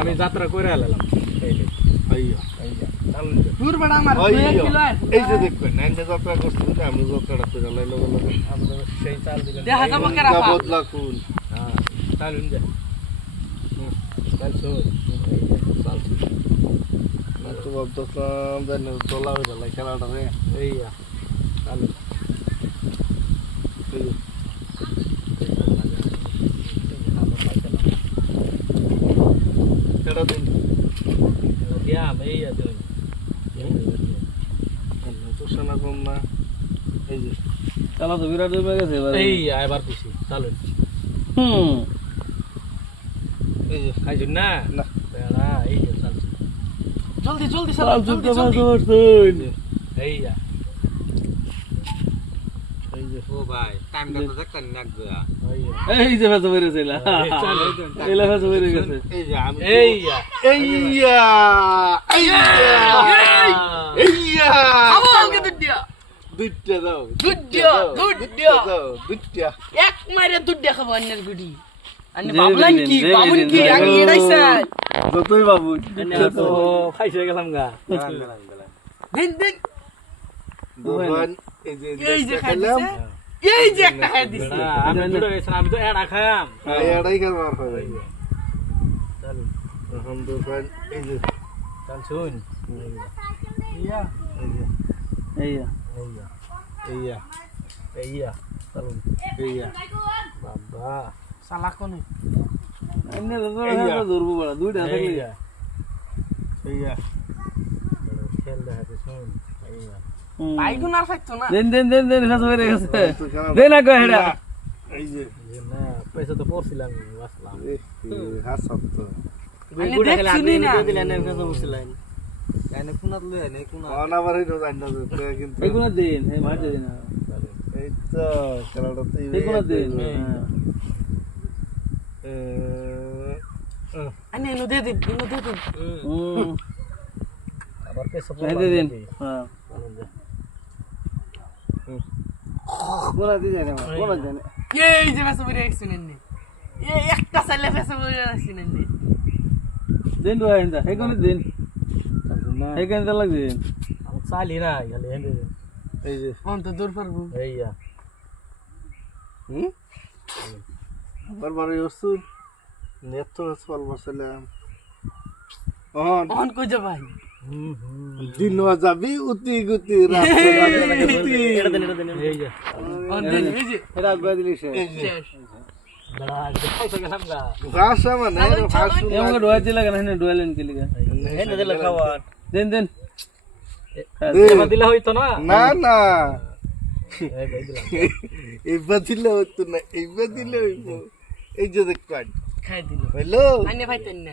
আমি যাত্রা করে আলাম এই নে, আইয়া এই যে, চালুন যে। দূর বেড়া আমার ওই দুই এক ইয়া। কিলো আছে। এই যে দেখবেন নাইনটা যাত্রা করতে করতে আমি যাত্রাটা করে লাইলো গেল আমরা সেই চাল দিলেন দেখা যাব কে রাখা। বদলা কোন হ্যাঁ চালুন যে হুম, চাল শুন এই যে, চাল শুন। তো ভাবতাম জানি তোলা হয়ে গেল খেলাটা রে এই যা, চালু এই যে, শোনা কম না এই যে খেলা তো বিরাট জমে গেছে এবার এই এবার খুশি চালুন হুম এই যে খাইছুন না না এই যে চাল শুন। জলদি জলদি চাল চালাও জলদি জলদি এই যে ও ভাই টাইমটা তো দেখতেন এই এই যে ফেসে বেড়ে ছিল এই ফেসে বেড়ে গেছে। এই যে আমি এই আমাকে দাও দাও এক মারে খাব অন্যের গুটি। আন্নে জেনে কি বাবুন কি আগে দিন। যতই বাবু খাইছে গেলাম গা। দিন দিন। দোকান এই যে এই যে খাই দিছে এই যে একটা খাই দিছে আমি দুটো গেছিলাম আমি তো এড়া খায়াম। হ্যাঁ এটাই খাবার হবে চালুন এখন দোকান এই যে। চাল শুন। ইয়া এই যে। এই যা। এই যা। এইয়া। এই যা। চালুন এইয়া। বাবা। সালা কোনে? এমনি তো। হাতে ধরবো বড়া দুইটা এই থাকলে যা। এইয়া। খেল দেখাতে শুন। এই হুম। আর ফাইতো না। দেন দেন দেন দেন ফেসে বেড়ে গেছে। তো খারাপ দেন হেডা। এই যে না পয়সা তো পড়ছিলাম বাসলাম হাসাত তো আন্নে দেখছিনি না। এনে কোনাত লই এনে কোনা অনাবার হইতো জানি না যে কিন্তু এইগুলো দিন এই মারতে দিন। এই তো খেলাটা তো এই। হ্যাঁ। আন্নে এনো দে দিন এনো দিন আবার পয়সা দিন। হ্যাঁ। কোনা দিয়ে জানে কোনা জানে এই যে ফেসে এই একটা সাইলে দিন দো দিন। লাগবে চালি না হেঁটে এই যে। কোন তো দূর পারব। এই যা। হুম? বারবার নেট তো সল বসালাম অন। কোন কই যা ভাই। দিন যাবি উতি গুতি রাতে উতি। এই যা। কোন দিন এই যে। এটা আগুয়া দিলি মানে দিলে না। এইবার দিলে হতো না এইবার দিলে হইব। এই যে দেখবেন খাই দিল। হইল? আন্নে ফাইতেন না।